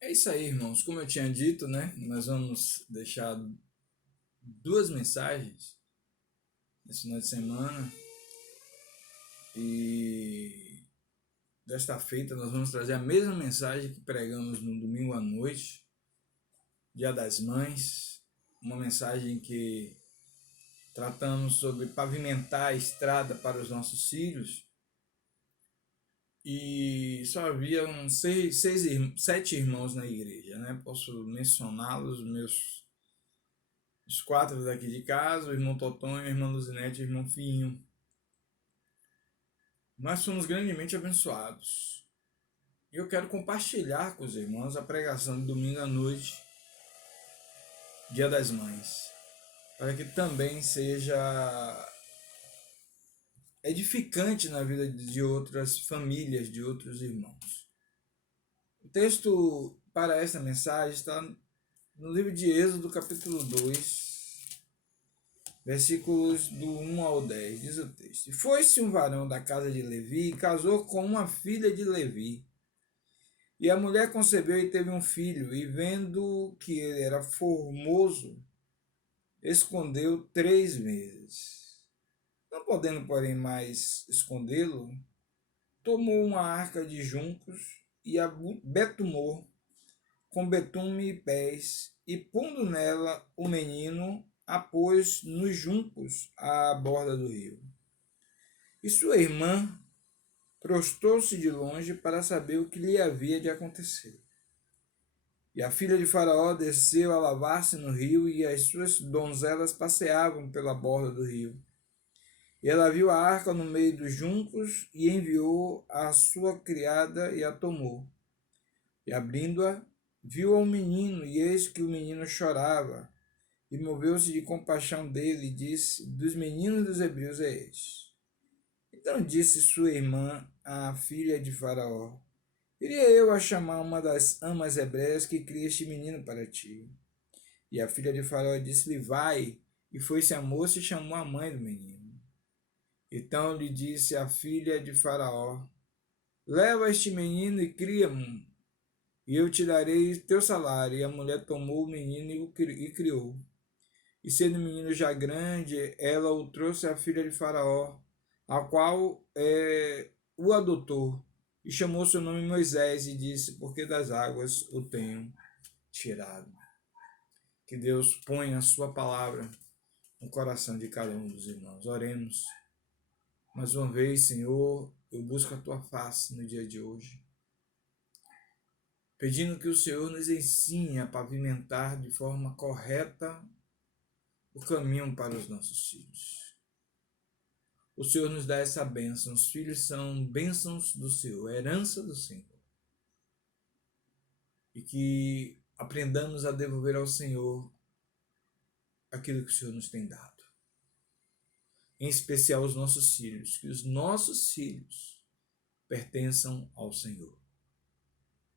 É isso aí, irmãos. Como eu tinha dito, né? Nós vamos deixar duas mensagens nesse final de semana. E desta feita nós vamos trazer a mesma mensagem que pregamos no domingo à noite, Dia das Mães. Uma mensagem que tratamos sobre pavimentar a estrada para os nossos filhos. E só havia sete irmãos na igreja, né? Posso mencioná-los, os quatro daqui de casa, o irmão Totonho, a irmã Luzinete e o irmão Finho. Nós fomos grandemente abençoados. E eu quero compartilhar com os irmãos a pregação de domingo à noite, Dia das Mães, para que também seja edificante na vida de outras famílias, de outros irmãos. O texto para esta mensagem está no livro de Êxodo, capítulo 2, versículos do 1 ao 10, diz o texto. Foi-se um varão da casa de Levi e casou com uma filha de Levi. E a mulher concebeu e teve um filho, e vendo que ele era formoso, escondeu 3 meses. Não podendo, porém, mais escondê-lo, tomou uma arca de juncos e a betumou com betume e pés, e pondo nela o menino, a pôs nos juncos à borda do rio. E sua irmã prostou-se de longe para saber o que lhe havia de acontecer. E a filha de Faraó desceu a lavar-se no rio, e as suas donzelas passeavam pela borda do rio. E ela viu a arca no meio dos juncos, e enviou a sua criada e a tomou. E abrindo-a, viu ao menino, e eis que o menino chorava. E moveu-se de compaixão dele, e disse: Dos meninos dos hebreus é este. Então disse sua irmã, a filha de Faraó: Iria eu a chamar uma das amas hebreias que cria este menino para ti. E a filha de Faraó disse-lhe: Vai. E foi-se a moça e chamou a mãe do menino. Então lhe disse a filha de Faraó: Leva este menino e cria-mo, e eu te darei teu salário. E a mulher tomou o menino e criou. E sendo o menino já grande, ela o trouxe à filha de Faraó, a qual o adotou, e chamou seu nome Moisés, e disse: Porque das águas o tenho tirado. Que Deus ponha a sua palavra no coração de cada um dos irmãos. Oremos. Mais uma vez, Senhor, eu busco a tua face no dia de hoje, pedindo que o Senhor nos ensine a pavimentar de forma correta o caminho para os nossos filhos. O Senhor nos dá essa bênção. Os filhos são bênçãos do Senhor, herança do Senhor. E que aprendamos a devolver ao Senhor aquilo que o Senhor nos tem dado. Em especial os nossos filhos. Que os nossos filhos pertençam ao Senhor.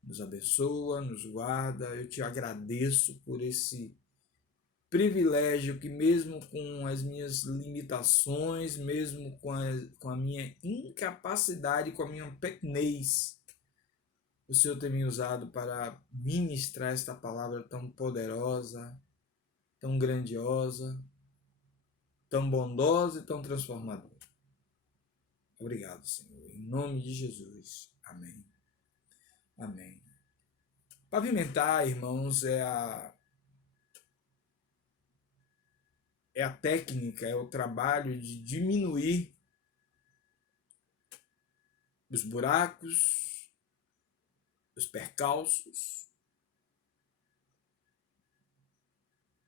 Nos abençoa, nos guarda. Eu te agradeço por esse privilégio que, mesmo com as minhas limitações, mesmo com a minha incapacidade, com a minha pequenez, o Senhor tem me usado para ministrar esta palavra tão poderosa, tão grandiosa, tão bondosa e tão transformadora. Obrigado, Senhor. Em nome de Jesus. Amém. Amém. Pavimentar, irmãos, é a técnica, é o trabalho de diminuir os buracos, os percalços,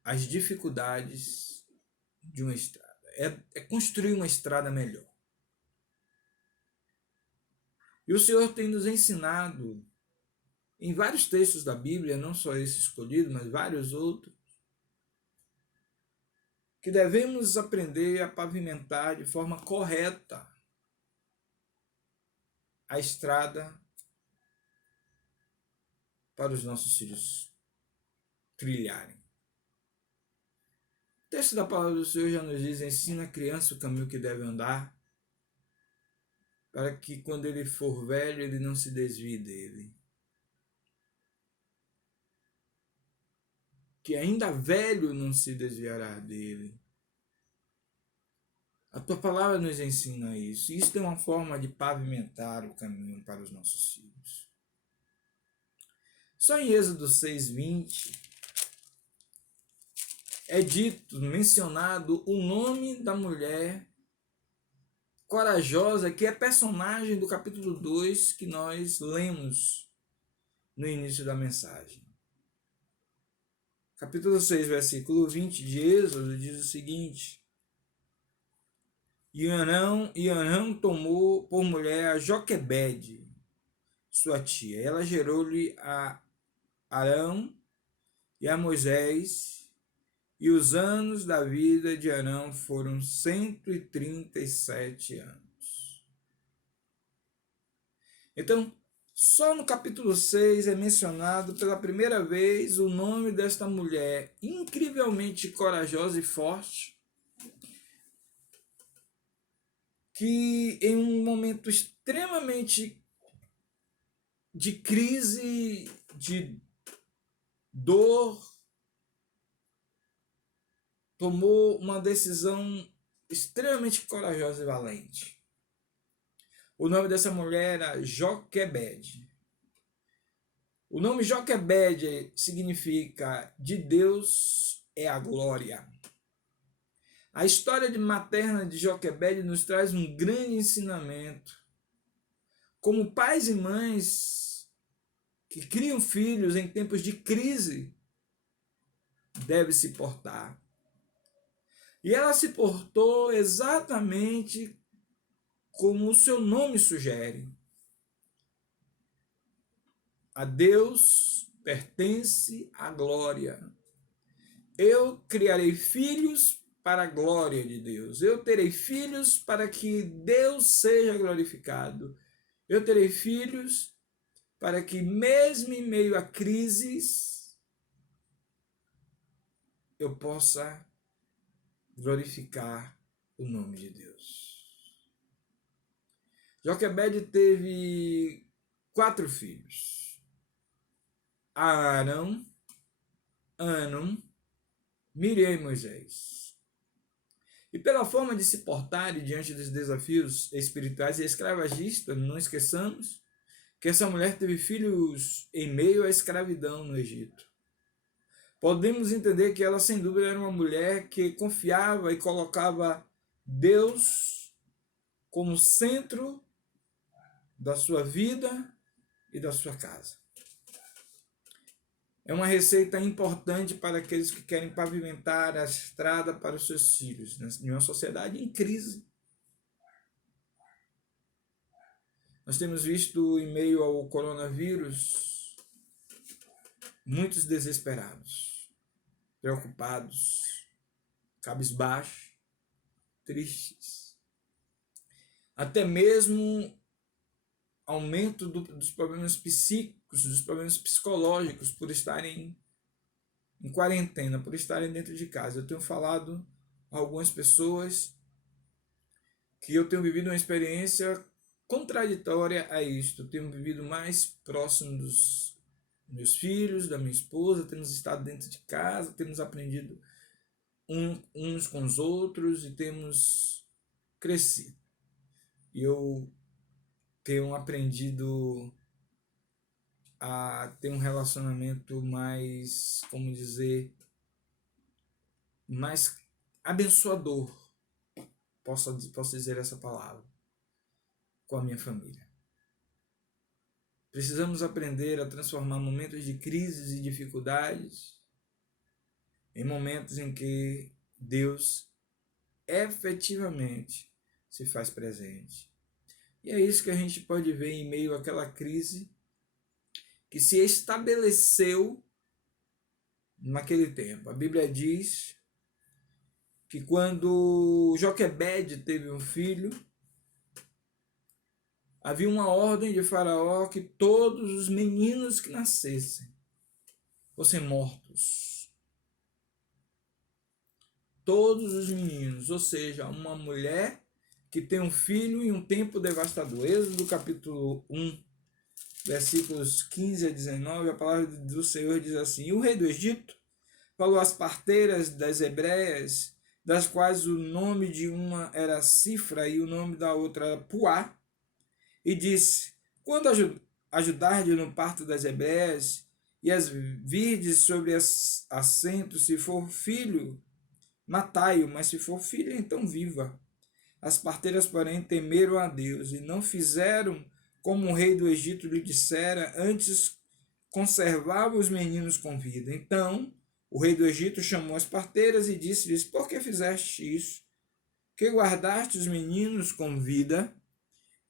as dificuldades de uma estrada. É construir uma estrada melhor. E o Senhor tem nos ensinado em vários textos da Bíblia, não só esse escolhido, mas vários outros, que devemos aprender a pavimentar de forma correta a estrada para os nossos filhos trilharem. O texto da palavra do Senhor já nos diz: ensina a criança o caminho que deve andar, para que quando ele for velho ele não se desvie dele. que ainda velho não se desviará dele. A tua palavra nos ensina isso. Isso é uma forma de pavimentar o caminho para os nossos filhos. Só em Êxodo 6:20 é dito, mencionado o nome da mulher corajosa, que é personagem do capítulo 2 que nós lemos no início da mensagem. Capítulo 6, versículo 20 de Êxodo diz o seguinte: E Arão tomou por mulher a Joquebede, sua tia. Ela gerou-lhe a Arão e a Moisés, e os anos da vida de Arão foram 137 anos. Então, só no capítulo 6 é mencionado pela primeira vez o nome desta mulher incrivelmente corajosa e forte, que em um momento extremamente de crise, de dor, tomou uma decisão extremamente corajosa e valente. O nome dessa mulher era Joquebede. O nome Joquebede significa de Deus é a glória. A história materna de Joquebede nos traz um grande ensinamento. Como pais e mães que criam filhos em tempos de crise, deve se portar. E ela se portou exatamente como o seu nome sugere. A Deus pertence a glória. Eu criarei filhos para a glória de Deus. Eu terei filhos para que Deus seja glorificado. Eu terei filhos para que, mesmo em meio a crises, eu possa glorificar o nome de Deus. Joquebede teve 4 filhos: Arão, Anum, Miriam e Moisés. E pela forma de se portar diante dos desafios espirituais e escravagistas, não esqueçamos que essa mulher teve filhos em meio à escravidão no Egito. Podemos entender que ela, sem dúvida, era uma mulher que confiava e colocava Deus como centro da sua vida e da sua casa. É uma receita importante para aqueles que querem pavimentar a estrada para os seus filhos, em uma sociedade em crise. Nós temos visto, em meio ao coronavírus, muitos desesperados, preocupados, cabisbaixos, tristes. Até mesmo aumento dos problemas psíquicos, dos problemas psicológicos, por estarem em quarentena, por estarem dentro de casa. Eu tenho falado a algumas pessoas que eu tenho vivido uma experiência contraditória a isto. Eu tenho vivido mais próximo dos meus filhos, da minha esposa, temos estado dentro de casa, temos aprendido uns com os outros e temos crescido. E eu tenho aprendido a ter um relacionamento mais, como dizer, mais abençoador, posso dizer essa palavra, com a minha família. Precisamos aprender a transformar momentos de crises e dificuldades em momentos em que Deus efetivamente se faz presente. E é isso que a gente pode ver em meio àquela crise que se estabeleceu naquele tempo. A Bíblia diz que quando Joquebede teve um filho, havia uma ordem de Faraó que todos os meninos que nascessem fossem mortos. Todos os meninos, ou seja, uma mulher que tem um filho em um tempo devastador. Êxodo capítulo 1, versículos 15 a 19, a palavra do Senhor diz assim: E o rei do Egito falou às parteiras das hebreias, das quais o nome de uma era Cifra e o nome da outra era Puá, e disse: quando ajudardes no parto das hebreias, e as virdes sobre assento, se for filho, matai-o, mas se for filha, então viva. As parteiras, porém, temeram a Deus e não fizeram como o rei do Egito lhe dissera, antes conservava os meninos com vida. Então o rei do Egito chamou as parteiras e disse-lhes: por que fizeste isso? Que guardaste os meninos com vida?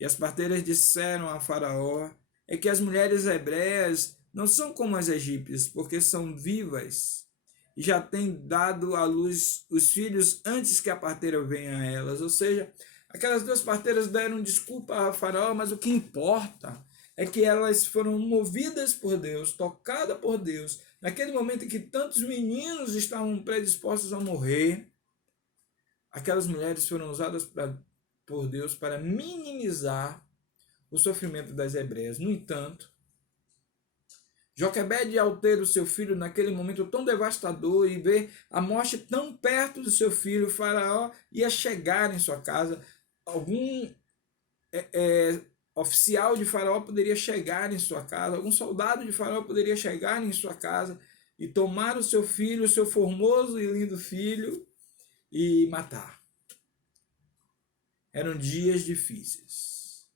E as parteiras disseram a Faraó: é que as mulheres hebreias não são como as egípcias, porque são vivas e já têm dado à luz os filhos antes que a parteira venha a elas. Ou seja, aquelas duas parteiras deram desculpa a Faraó, mas o que importa é que elas foram movidas por Deus, tocadas por Deus. Naquele momento em que tantos meninos estavam predispostos a morrer, aquelas mulheres foram usadas por Deus para minimizar o sofrimento das hebreias. No entanto, Joquebede, ao ter o seu filho naquele momento tão devastador e ver a morte tão perto do seu filho, Faraó ia chegar em sua casa. Algum oficial de Faraó poderia chegar em sua casa, algum soldado de Faraó poderia chegar em sua casa e tomar o seu filho, o seu formoso e lindo filho, e matar. Eram dias difíceis.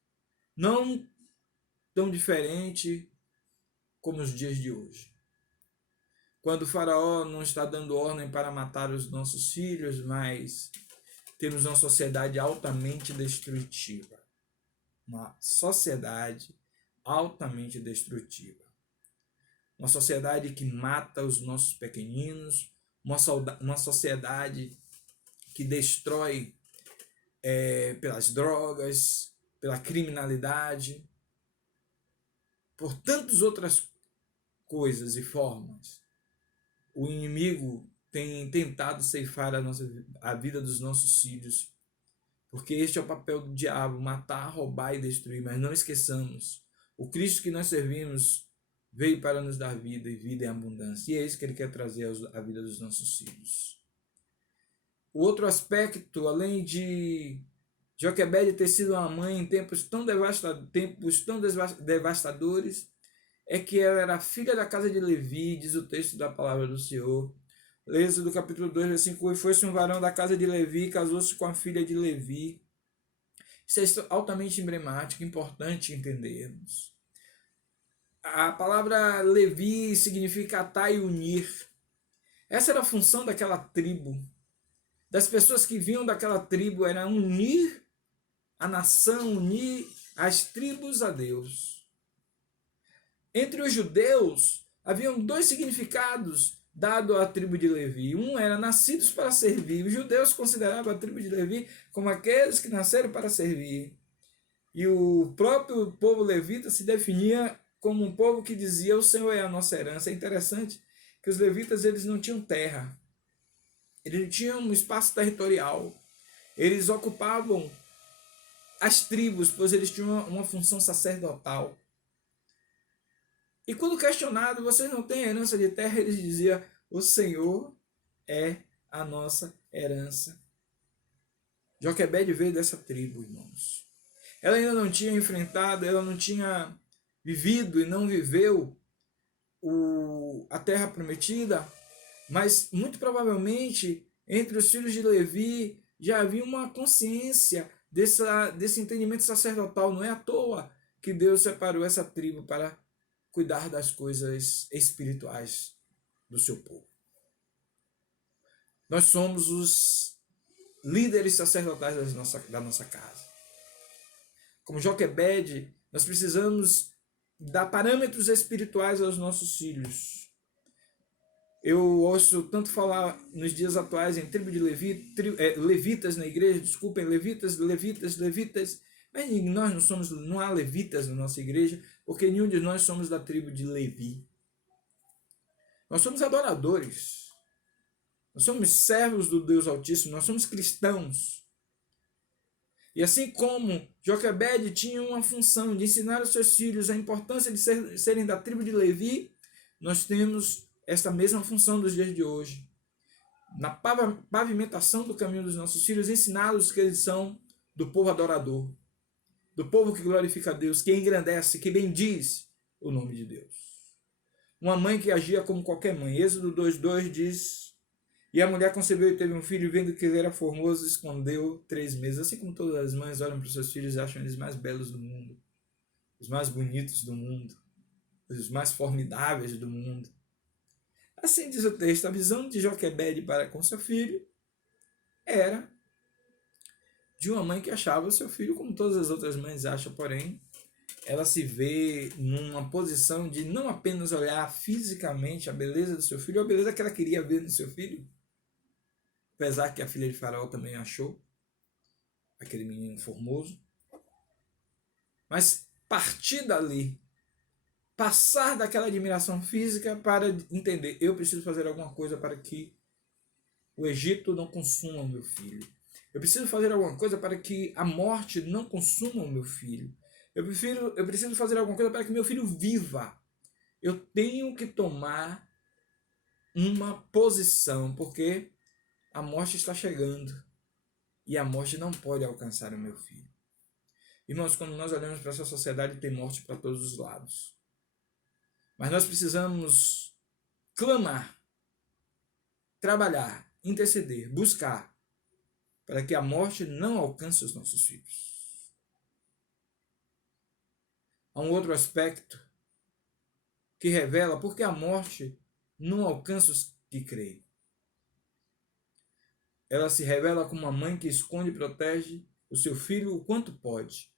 Não tão diferente como os dias de hoje. Quando o Faraó não está dando ordem para matar os nossos filhos, mas temos uma sociedade altamente destrutiva. Uma sociedade altamente destrutiva. Uma sociedade que mata os nossos pequeninos, uma sociedade que destrói pelas drogas, pela criminalidade, por tantas outras coisas e formas. O inimigo tem tentado ceifar a vida dos nossos filhos, porque este é o papel do diabo: matar, roubar e destruir. Mas não esqueçamos, o Cristo que nós servimos veio para nos dar vida e vida em abundância, e é isso que ele quer trazer à vida dos nossos filhos. O outro aspecto, além de Joquebede ter sido uma mãe em tempos tão devastadores, é que ela era filha da casa de Levi, diz o texto da palavra do Senhor. Êxodo capítulo 2, versículo 1: e foi-se um varão da casa de Levi, casou-se com a filha de Levi. Isso é altamente emblemático, importante entendermos. A palavra Levi significa atar e unir. Essa era a função daquela tribo. Das pessoas que vinham daquela tribo, era unir a nação, unir as tribos a Deus. Entre os judeus, haviam dois significados dados à tribo de Levi. Um era nascidos para servir. Os judeus consideravam a tribo de Levi como aqueles que nasceram para servir. E o próprio povo levita se definia como um povo que dizia: o Senhor é a nossa herança. É interessante que os levitas, eles não tinham terra. Eles não tinham um espaço territorial. Eles ocupavam as tribos, pois eles tinham uma função sacerdotal. E quando questionado: vocês não têm herança de terra? Eles diziam: o Senhor é a nossa herança. Joquebede veio dessa tribo, irmãos. Ela ainda não tinha enfrentado, ela não tinha vivido e não viveu a terra prometida, mas muito provavelmente entre os filhos de Levi já havia uma consciência desse entendimento sacerdotal. Não é à toa que Deus separou essa tribo para cuidar das coisas espirituais do seu povo. Nós somos os líderes sacerdotais da nossa casa. Como Joquebede, nós precisamos dar parâmetros espirituais aos nossos filhos. Eu ouço tanto falar nos dias atuais em tribo de levitas na igreja, levitas, mas nós não há levitas na nossa igreja, porque nenhum de nós somos da tribo de Levi. Nós somos adoradores, nós somos servos do Deus Altíssimo, nós somos cristãos. E assim como Joquebede tinha uma função de ensinar aos seus filhos a importância de serem da tribo de Levi, nós temos esta mesma função dos dias de hoje. Na pavimentação do caminho dos nossos filhos, ensiná-los que eles são do povo adorador, do povo que glorifica a Deus, que engrandece, que bendiz o nome de Deus. Uma mãe que agia como qualquer mãe. Êxodo 2:2 diz: e a mulher concebeu e teve um filho, vendo que ele era formoso, escondeu 3 meses. Assim como todas as mães olham para os seus filhos e acham eles mais belos do mundo, os mais bonitos do mundo, os mais formidáveis do mundo. Assim diz o texto, a visão de Joquebede para com seu filho era de uma mãe que achava o seu filho como todas as outras mães acham, porém, ela se vê numa posição de não apenas olhar fisicamente a beleza do seu filho, a beleza que ela queria ver no seu filho, apesar que a filha de Faraó também achou aquele menino formoso, mas partir dali, passar daquela admiração física para entender, eu preciso fazer alguma coisa para que o Egito não consuma o meu filho. Eu preciso fazer alguma coisa para que a morte não consuma o meu filho. Eu preciso fazer alguma coisa para que meu filho viva. Eu tenho que tomar uma posição, porque a morte está chegando e a morte não pode alcançar o meu filho. Irmãos, quando nós olhamos para essa sociedade, tem morte para todos os lados. Mas nós precisamos clamar, trabalhar, interceder, buscar, para que a morte não alcance os nossos filhos. Há um outro aspecto que revela por que a morte não alcança os que creem. Ela se revela como uma mãe que esconde e protege o seu filho o quanto pode.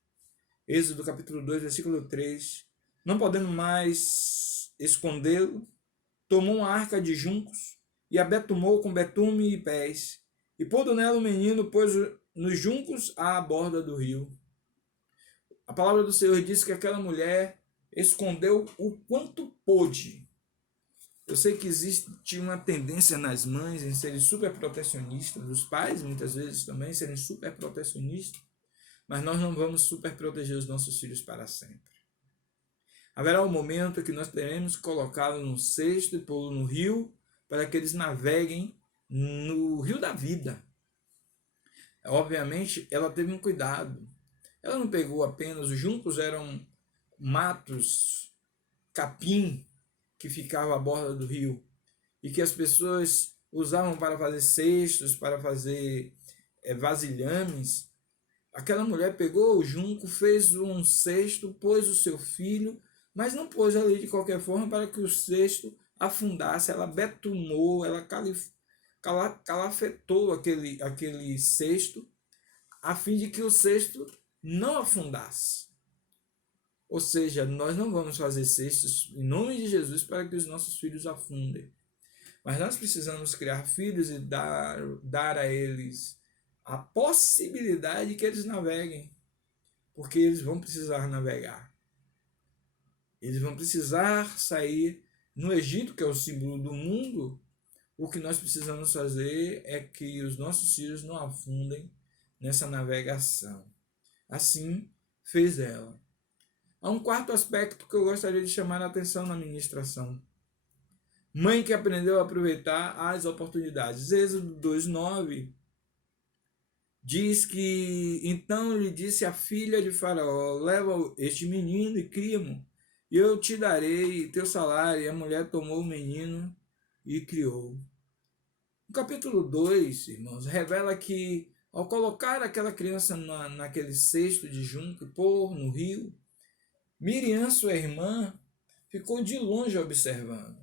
Êxodo capítulo 2, versículo 3. Não podendo mais escondê-lo, tomou uma arca de juncos e a betumou com betume e pés, e pondo nela o menino, pôs nos juncos à borda do rio. A palavra do Senhor diz que aquela mulher escondeu o quanto pôde. Eu sei que existe uma tendência nas mães em serem super protecionistas, os pais muitas vezes também serem super protecionistas, mas nós não vamos super proteger os nossos filhos para sempre. Haverá um momento que nós teremos que colocá-lo no cesto e pô-lo no rio para que eles naveguem no rio da vida. Obviamente, ela teve um cuidado. Ela não pegou apenas, os juncos eram matos, capim, que ficava à borda do rio e que as pessoas usavam para fazer cestos, para fazer vasilhames. Aquela mulher pegou o junco, fez um cesto, pôs o seu filho, mas não pôs ali de qualquer forma para que o cesto afundasse. Ela betumou, ela calafetou aquele cesto, a fim de que o cesto não afundasse. Ou seja, nós não vamos fazer cestos em nome de Jesus para que os nossos filhos afundem. Mas nós precisamos criar filhos e dar a eles a possibilidade que eles naveguem. Porque eles vão precisar navegar. Eles vão precisar sair no Egito, que é o símbolo do mundo. O que nós precisamos fazer é que os nossos filhos não afundem nessa navegação. Assim fez ela. Há um quarto aspecto que eu gostaria de chamar a atenção na ministração. Mãe que aprendeu a aproveitar as oportunidades. Êxodo 2:9 diz que então lhe disse a filha de Faraó: leva este menino e cria-mo, e eu te darei teu salário. E a mulher tomou o menino e criou. O capítulo 2, irmãos, revela que ao colocar aquela criança naquele cesto de junco e pôr no rio, Miriam, sua irmã, ficou de longe observando.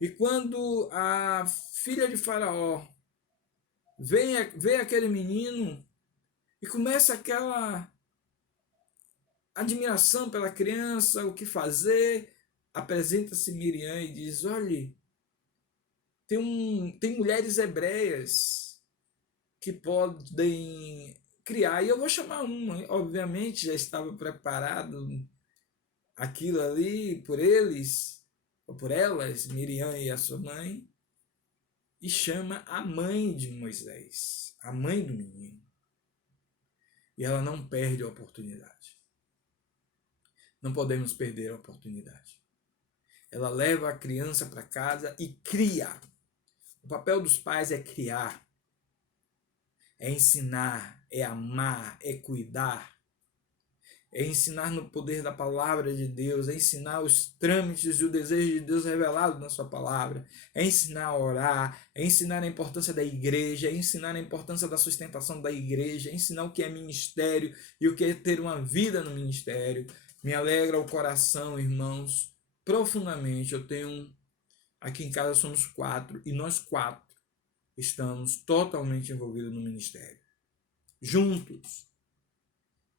E quando a filha de Faraó vê aquele menino e começa aquela admiração pela criança, o que fazer, apresenta-se Miriam e diz: olhe, tem mulheres hebreias que podem criar, e eu vou chamar uma. Obviamente já estava preparado aquilo ali por eles, ou por elas, Miriam e a sua mãe, e chama a mãe de Moisés, a mãe do menino. E ela não perde a oportunidade. Não podemos perder a oportunidade. Ela leva a criança para casa e cria. O papel dos pais é criar, é ensinar, é amar, é cuidar, é ensinar no poder da palavra de Deus, é ensinar os trâmites e o desejo de Deus revelado na sua palavra, é ensinar a orar, é ensinar a importância da igreja, é ensinar a importância da sustentação da igreja, é ensinar o que é ministério e o que é ter uma vida no ministério. Me alegra o coração, irmãos, profundamente. Eu tenho, aqui em casa somos 4 e nós 4 estamos totalmente envolvidos no ministério. Juntos.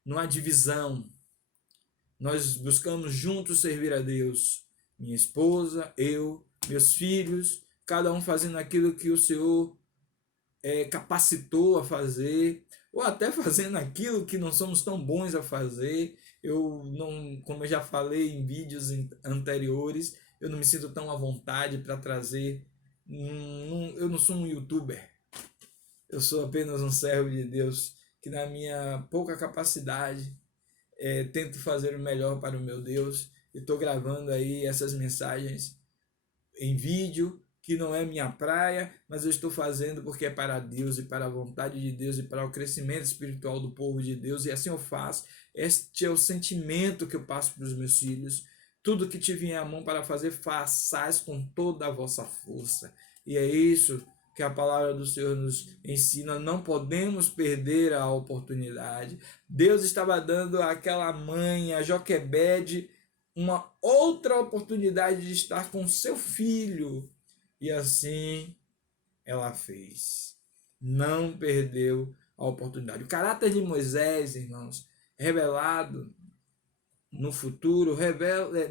Não há divisão. Nós buscamos juntos servir a Deus. Minha esposa, eu, meus filhos, cada um fazendo aquilo que o Senhor capacitou a fazer, ou até fazendo aquilo que não somos tão bons a fazer. Eu não, como eu já falei em vídeos anteriores, eu não me sinto tão à vontade para trazer. Eu não sou um youtuber. Eu sou apenas um servo de Deus que, na minha pouca capacidade, tento fazer o melhor para o meu Deus. E estou gravando aí essas mensagens em vídeo, que não é minha praia, mas eu estou fazendo porque é para Deus e para a vontade de Deus e para o crescimento espiritual do povo de Deus, e assim eu faço. Este é o sentimento que eu passo para os meus filhos. Tudo que te vier à mão para fazer, façais com toda a vossa força. E é isso que a palavra do Senhor nos ensina. Não podemos perder a oportunidade. Deus estava dando àquela mãe, a Joquebede, uma outra oportunidade de estar com seu filho. E assim ela fez. Não perdeu a oportunidade. O caráter de Moisés, irmãos, revelado no futuro,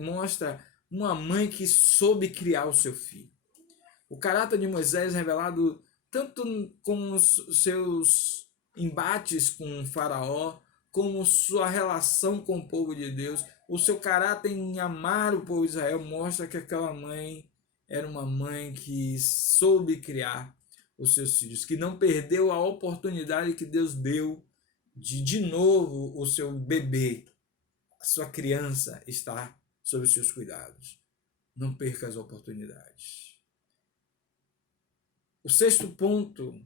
mostra uma mãe que soube criar o seu filho. O caráter de Moisés revelado tanto com os seus embates com o faraó, como sua relação com o povo de Deus, o seu caráter em amar o povo de Israel, mostra que aquela mãe era uma mãe que soube criar os seus filhos, que não perdeu a oportunidade que Deus deu de novo o seu bebê, a sua criança estar sob os seus cuidados. Não perca as oportunidades. O sexto ponto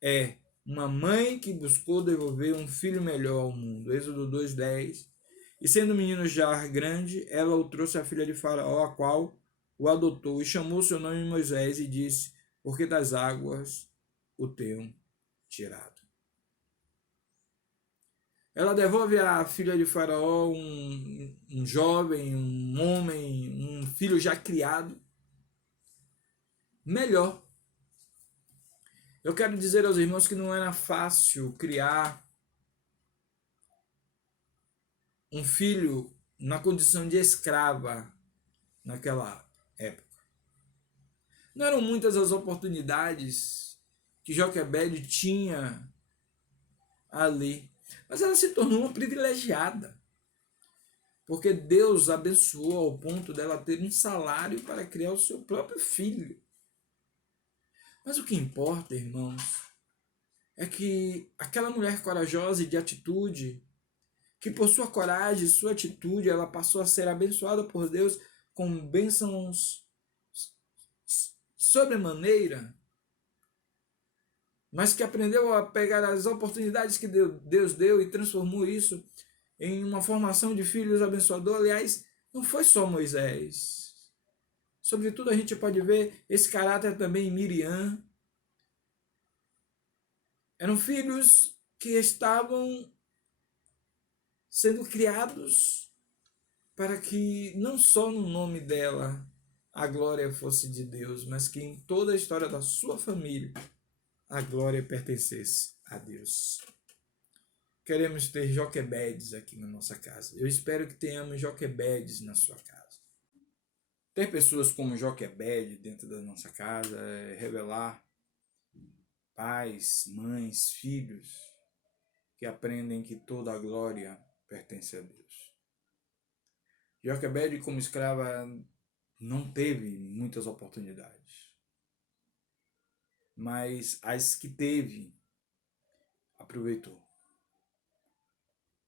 é uma mãe que buscou devolver um filho melhor ao mundo. Êxodo 2:10. E sendo o menino já grande, ela o trouxe à filha de Faraó, a qual o adotou e chamou seu nome Moisés e disse: porque das águas o tenho tirado. Ela devolve à filha de Faraó um jovem, um homem, um filho já criado, melhor. Eu quero dizer aos irmãos que não era fácil criar um filho na condição de escrava naquela época. Não eram muitas as oportunidades que Joquebede tinha ali, mas ela se tornou uma privilegiada, porque Deus abençoou ao ponto dela ter um salário para criar o seu próprio filho. Mas o que importa, irmãos, é que aquela mulher corajosa e de atitude, que por sua coragem e sua atitude, ela passou a ser abençoada por Deus com bênçãos sobremaneira, mas que aprendeu a pegar as oportunidades que Deus deu e transformou isso em uma formação de filhos abençoador. Aliás, não foi só Moisés. Sobretudo a gente pode ver esse caráter também em Miriam. Eram filhos que estavam sendo criados para que não só no nome dela a glória fosse de Deus, mas que em toda a história da sua família a glória pertencesse a Deus. Queremos ter Joquebedes aqui na nossa casa. Eu espero que tenhamos Joquebedes na sua casa. Ter pessoas como Joquebede dentro da nossa casa é revelar pais, mães, filhos que aprendem que toda a glória pertence a Deus. Joquebede, como escrava, não teve muitas oportunidades, mas as que teve, aproveitou.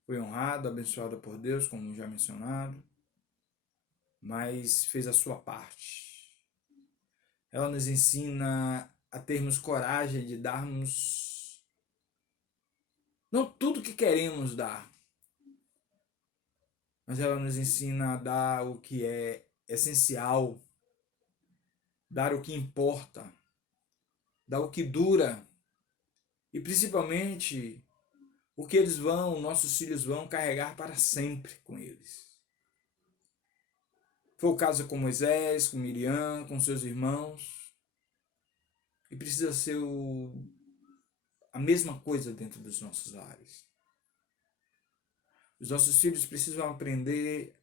Foi honrada, abençoada por Deus, como já mencionado, mas fez a sua parte. Ela nos ensina a termos coragem de darmos não tudo que queremos dar, mas ela nos ensina a dar o que é essencial, dar o que importa, dar o que dura e principalmente o que nossos filhos vão carregar para sempre com eles. Foi o caso com Moisés, com Miriam, com seus irmãos, e precisa ser a mesma coisa dentro dos nossos lares. Os nossos filhos precisam aprender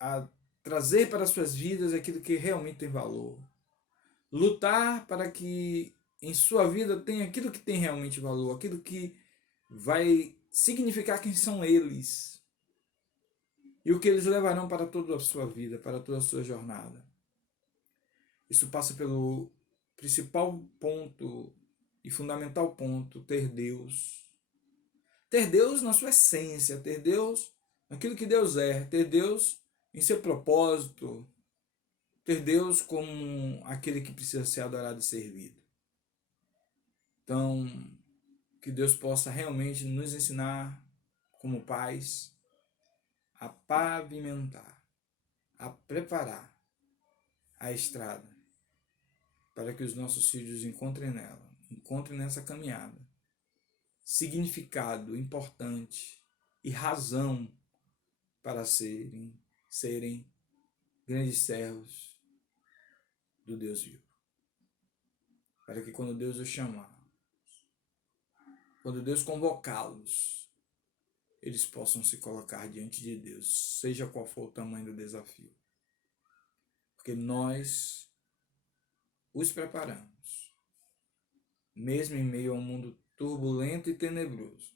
a trazer para suas vidas aquilo que realmente tem valor. Lutar para que em sua vida tenha aquilo que tem realmente valor, aquilo que vai significar quem são eles e o que eles levarão para toda a sua vida, para toda a sua jornada. Isso passa pelo principal ponto e fundamental ponto, ter Deus. Ter Deus na sua essência, ter Deus naquilo que Deus é, ter Deus em seu propósito, ter Deus como aquele que precisa ser adorado e servido. Então, que Deus possa realmente nos ensinar, como pais, a pavimentar, a preparar a estrada para que os nossos filhos encontrem nela, encontrem nessa caminhada significado importante e razão para serem grandes servos do Deus vivo. Para que quando Deus os chamar, quando Deus convocá-los, eles possam se colocar diante de Deus, seja qual for o tamanho do desafio. Porque nós os preparamos, mesmo em meio a um mundo turbulento e tenebroso,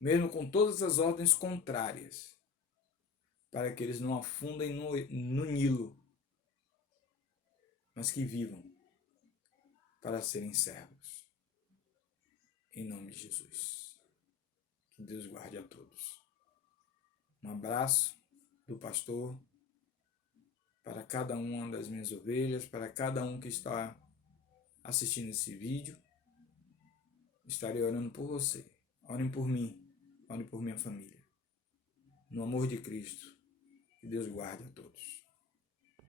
mesmo com todas as ordens contrárias, para que eles não afundem no Nilo, mas que vivam para serem servos. Em nome de Jesus. Que Deus guarde a todos. Um abraço do pastor para cada uma das minhas ovelhas, para cada um que está assistindo esse vídeo. Estarei orando por você. Orem por mim. Orem por minha família. No amor de Cristo. Que Deus guarde a todos.